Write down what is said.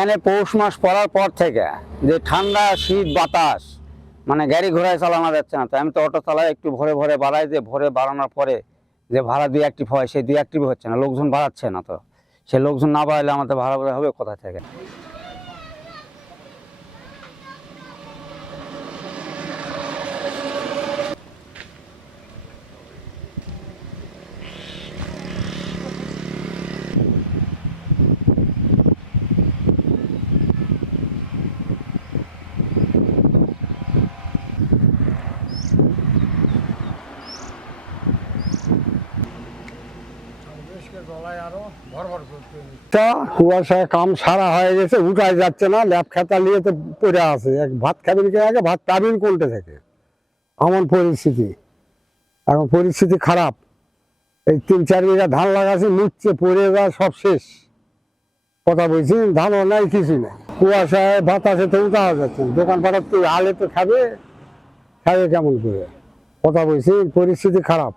এখানে পৌষ মাস পড়ার পর থেকে যে ঠান্ডা শীত বাতাস, মানে গাড়ি ঘোড়ায় চালানো যাচ্ছে না। তো আমি তো অটো চালাই, একটু ভোরে ভোরে বাড়াই, যে ভোরে বাড়ানোর পরে যে ভাড়া ডিঅ্যাক্টিভ হয়, সেই ডিঅ্যাক্টিভ হচ্ছে না, লোকজন বাড়াচ্ছে না। তো সে লোকজন না বাড়ালে আমাদের ভাড়া হবে কোথা থেকে? তা কুয়াশায় কাম সারা হয়ে গেছে, উঠাই যাচ্ছে না, ল্যাপ খেতা নিয়ে তো পড়ে আছে। এক ভাত খাবেন কে আগে, ভাত পাবেন কোনটা থেকে? এমন পরিস্থিতি, এখন পরিস্থিতি খারাপ। এই 3-4 বিঘা ধান লাগাচ্ছে, মুচ্ছে পড়ে যায়, সব শেষ। কথা বলছি, ধানও নাই, কিছু নাই। কুয়াশায় বাতাসে তো উঠা যাচ্ছে না। দোকান পাড়ার তো আলে তো খাবে কেমন করে? কথা বলছি, পরিস্থিতি খারাপ।